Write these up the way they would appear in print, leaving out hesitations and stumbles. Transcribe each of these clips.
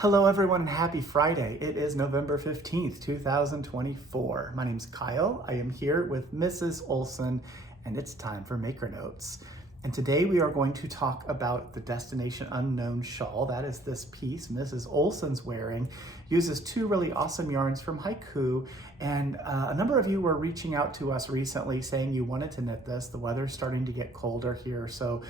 Hello everyone and happy Friday. It is November 15th, 2024. My name's Kyle. I am here with Mrs. Olson and it's time for Maker Notes. And today we are going to talk about the Destination Unknown shawl. That is this piece Mrs. Olson's wearing. Uses two really awesome yarns from Haiku. And a number of you were reaching out to us recently saying you wanted to knit this. The weather's starting to get colder here. So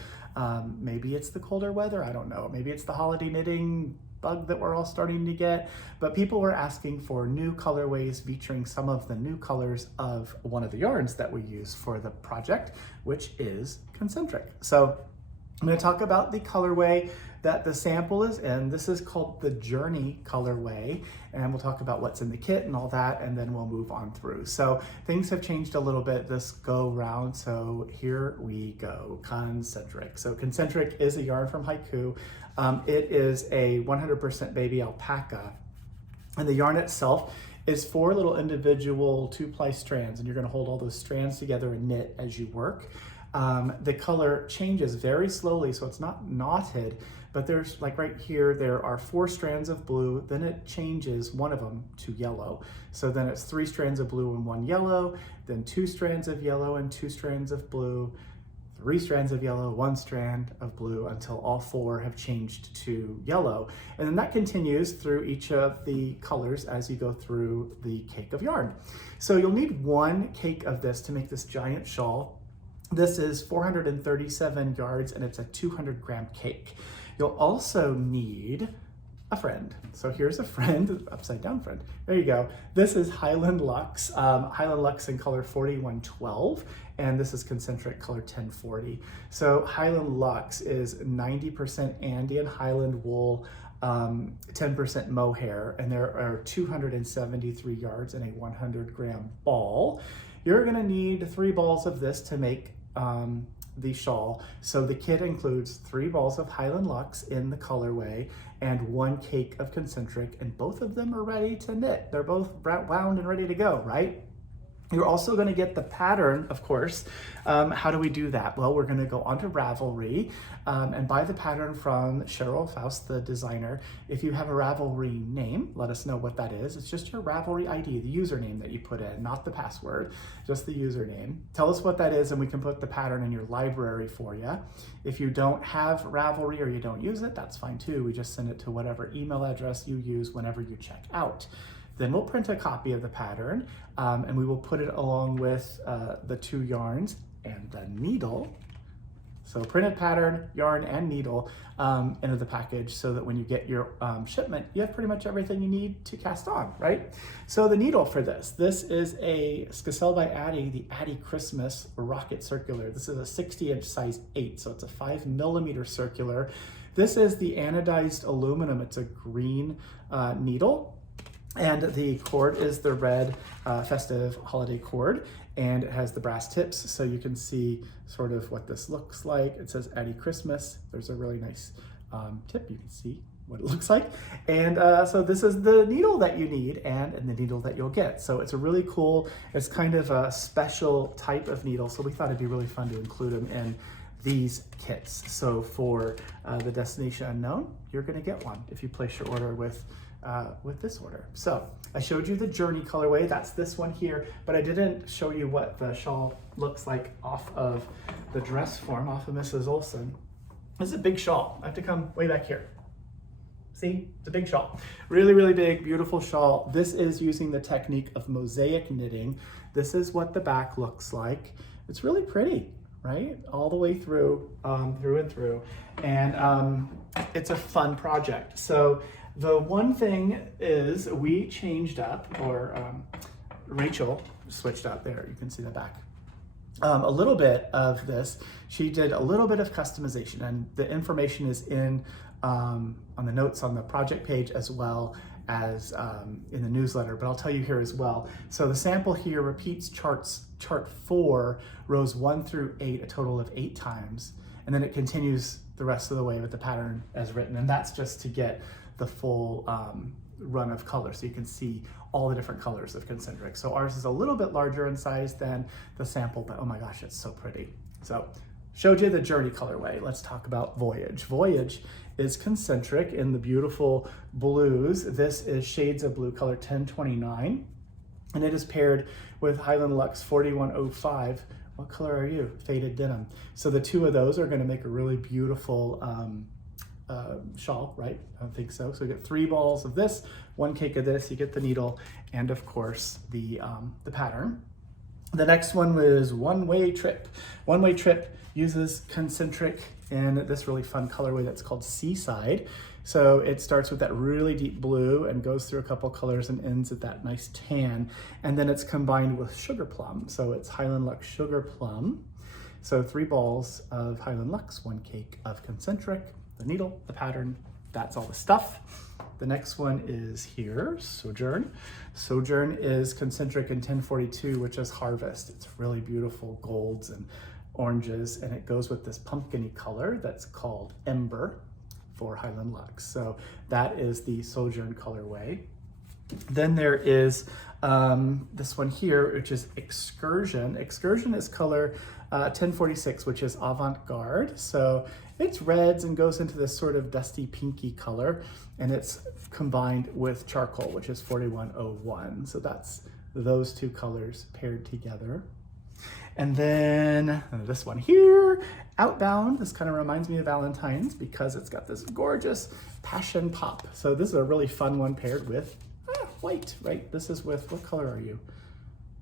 maybe it's the colder weather. I don't know. Maybe it's the holiday knitting bug that we're all starting to get, but people were asking for new colorways featuring some of the new colors of one of the yarns that we use for the project, which is concentric. So I'm going to talk about the colorway that the sample is in. This is called the Journey colorway, and we'll talk about what's in the kit and all that, and then we'll move on through. So things have changed a little bit this go round, so here we go. Concentric. So concentric is a yarn from Haiku. It is a 100% baby alpaca, and the yarn itself is 4 little individual 2-ply strands, and you're going to hold all those strands together and knit as you work. The color changes very slowly, so it's not knotted, but there's, like right here, there are 4 strands of blue, then it changes one of them to yellow. So then it's 3 strands of blue and 1 yellow, then 2 strands of yellow and 2 strands of blue, 3 strands of yellow, 1 strand of blue, until all 4 have changed to yellow. And then that continues through each of the colors as you go through the cake of yarn. So you'll need 1 cake of this to make this giant shawl. This is 437 yards and it's a 200-gram cake. You'll also need a friend. So here's a friend, upside down friend. There you go. This is Highland Luxe. Highland Luxe in color 4112, and this is concentric color 1040. So Highland Luxe is 90% Andean Highland wool, 10% mohair, and there are 273 yards in a 100-gram ball. You're gonna need 3 balls of this to make the shawl. So the kit includes 3 balls of Highland Luxe in the colorway and 1 cake of concentric, and both of them are ready to knit. They're both wound and ready to go, right? You're also going to get the pattern, of course. How do we do that? Well, we're going to go onto Ravelry and buy the pattern from Cheryl Faust, the designer. If you have a Ravelry name, let us know what that is. It's just your Ravelry ID, the username that you put in, not the password, just the username. Tell us what that is and we can put the pattern in your library for you. If you don't have Ravelry or you don't use it, that's fine too. We just send it to whatever email address you use whenever you check out. Then we'll print a copy of the pattern and we will put it along with the 2 yarns and the needle. So printed pattern, yarn, and needle into the package so that when you get your shipment, you have pretty much everything you need to cast on, right? So the needle for this is a Skacel by Addie, the Addie Christmas Rocket Circular. This is a 60-inch size 8, so it's a 5mm circular. This is the anodized aluminum. It's a green needle. And the cord is the red festive holiday cord, and it has the brass tips, so you can see sort of what this looks like. It says Addie Christmas. There's a really nice tip. You can see what it looks like. And so this is the needle that you need and the needle that you'll get. So it's a really cool, it's kind of a special type of needle, so we thought it'd be really fun to include them in these kits. So for the Destination Unknown, you're gonna get one if you place your order with this order. So I showed you the Journey colorway, that's this one here, but I didn't show you what the shawl looks like off of the dress form, off of Mrs. Olson. This is a big shawl. I have to come way back here. See, it's a big shawl. Really, really big, beautiful shawl. This is using the technique of mosaic knitting. This is what the back looks like. It's really pretty, right? All the way through, through and through. And it's a fun project. So the one thing is we changed up, or Rachel switched up there, you can see the back. A little bit of this, she did a little bit of customization, and the information is in on the notes on the project page as well as in the newsletter, but I'll tell you here as well. So the sample here repeats chart 4, rows 1 through 8, a total of 8 times, and then it continues the rest of the way with the pattern as written, and that's just to get the full run of color, so you can see all the different colors of concentric. So ours is a little bit larger in size than the sample, but oh my gosh, it's so pretty. So showed you the Journey colorway. Let's talk about Voyage. Voyage is concentric in the beautiful blues. This is shades of blue, color 1029, and it is paired with Highland Luxe 4105. What color are you? Faded denim. So the two of those are going to make a really beautiful shawl, right? I don't think so. So we get 3 balls of this, 1 cake of this, you get the needle, and of course the pattern. The next one was One Way Trip. One Way Trip uses concentric in this really fun colorway that's called Seaside. So it starts with that really deep blue and goes through a couple colors and ends at that nice tan. And then it's combined with Sugar Plum. So it's Highland Luxe Sugar Plum. So 3 balls of Highland Luxe, 1 cake of concentric, the needle, the pattern, that's all the stuff. The next one is here, Sojourn. Sojourn is concentric in 1042, which is Harvest. It's really beautiful golds and oranges, and it goes with this pumpkin-y color that's called Ember for Highland Luxe. So that is the Sojourn colorway. Then there is this one here, which is Excursion. Excursion is color 1046, which is Avant-Garde. So it's reds and goes into this sort of dusty pinky color, and it's combined with Charcoal, which is 4101. So that's those 2 colors paired together. And then this one here, Outbound. This kind of reminds me of Valentine's because it's got this gorgeous passion pop. So this is a really fun one paired with white, right? This is with, what color are you?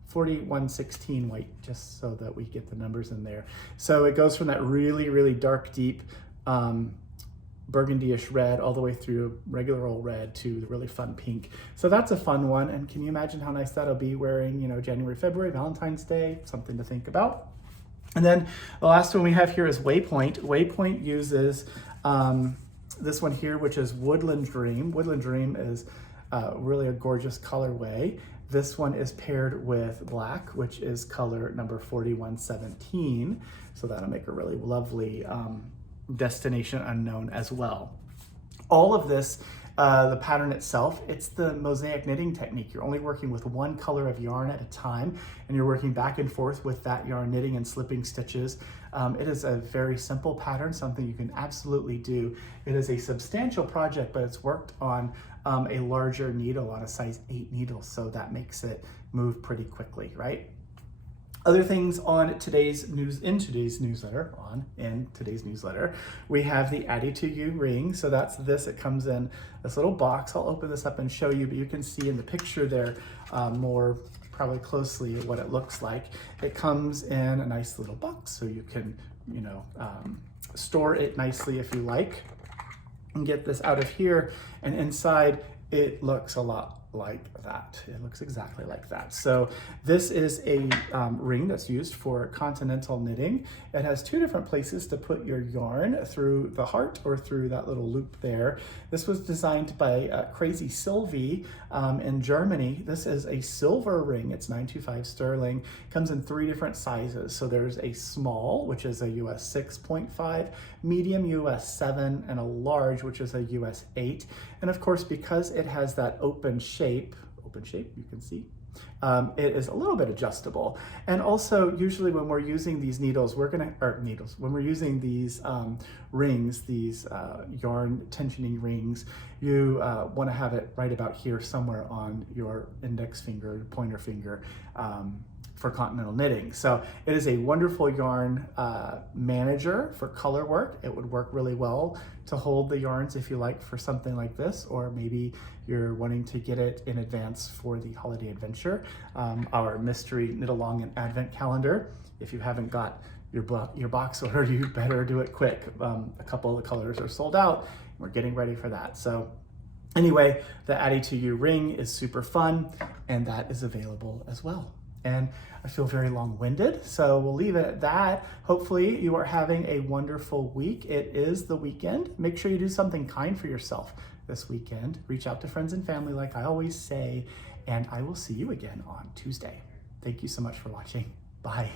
4116 white, just so that we get the numbers in there. So it goes from that really, really dark, deep burgundy-ish red all the way through regular old red to the really fun pink. So that's a fun one. And can you imagine how nice that'll be wearing, you know, January, February, Valentine's Day, something to think about. And then the last one we have here is Waypoint. Waypoint uses this one here, which is Woodland Dream. Woodland Dream is really a gorgeous colorway. This one is paired with black, which is color number 4117. So that'll make a really lovely Destination Unknown as well. All of this, the pattern itself, it's the mosaic knitting technique. You're only working with 1 color of yarn at a time, and you're working back and forth with that yarn, knitting and slipping stitches. It is a very simple pattern, something you can absolutely do. It is a substantial project, but it's worked on a larger needle, on a size 8 needle, so that makes it move pretty quickly, right? Other things on today's newsletter, we have the Addie to You ring. So that's this, it comes in this little box. I'll open this up and show you, but you can see in the picture there more probably closely what it looks like. It comes in a nice little box, so you can, you know, store it nicely if you like, and get this out of here. And inside, it looks a lot like that. It looks exactly like that. So this is a ring that's used for continental knitting. It has 2 different places to put your yarn, through the heart or through that little loop there. This was designed by Crazy Sylvie in Germany. This is a silver ring. It's 925 sterling. Comes in 3 different sizes. So there's a small, which is a US 6.5, medium US 7, and a large, which is a US 8. And of course, because it has that open shape, you can see, it is a little bit adjustable. And also, usually when we're using these needles, when we're using these rings, these yarn tensioning rings, you want to have it right about here somewhere on your index finger, pointer finger, for continental knitting. So it is a wonderful yarn manager for color work. It would work really well to hold the yarns if you like for something like this, or maybe you're wanting to get it in advance for the holiday adventure. Our mystery knit along and advent calendar. If you haven't got your box order, you better do it quick. A couple of the colors are sold out. We're getting ready for that. So anyway, the Addie to You ring is super fun, and that is available as well. And I feel very long-winded, so we'll leave it at that. Hopefully you are having a wonderful week. It is the weekend. Make sure you do something kind for yourself this weekend. Reach out to friends and family like I always say, and I will see you again on Tuesday. Thank you so much for watching. Bye.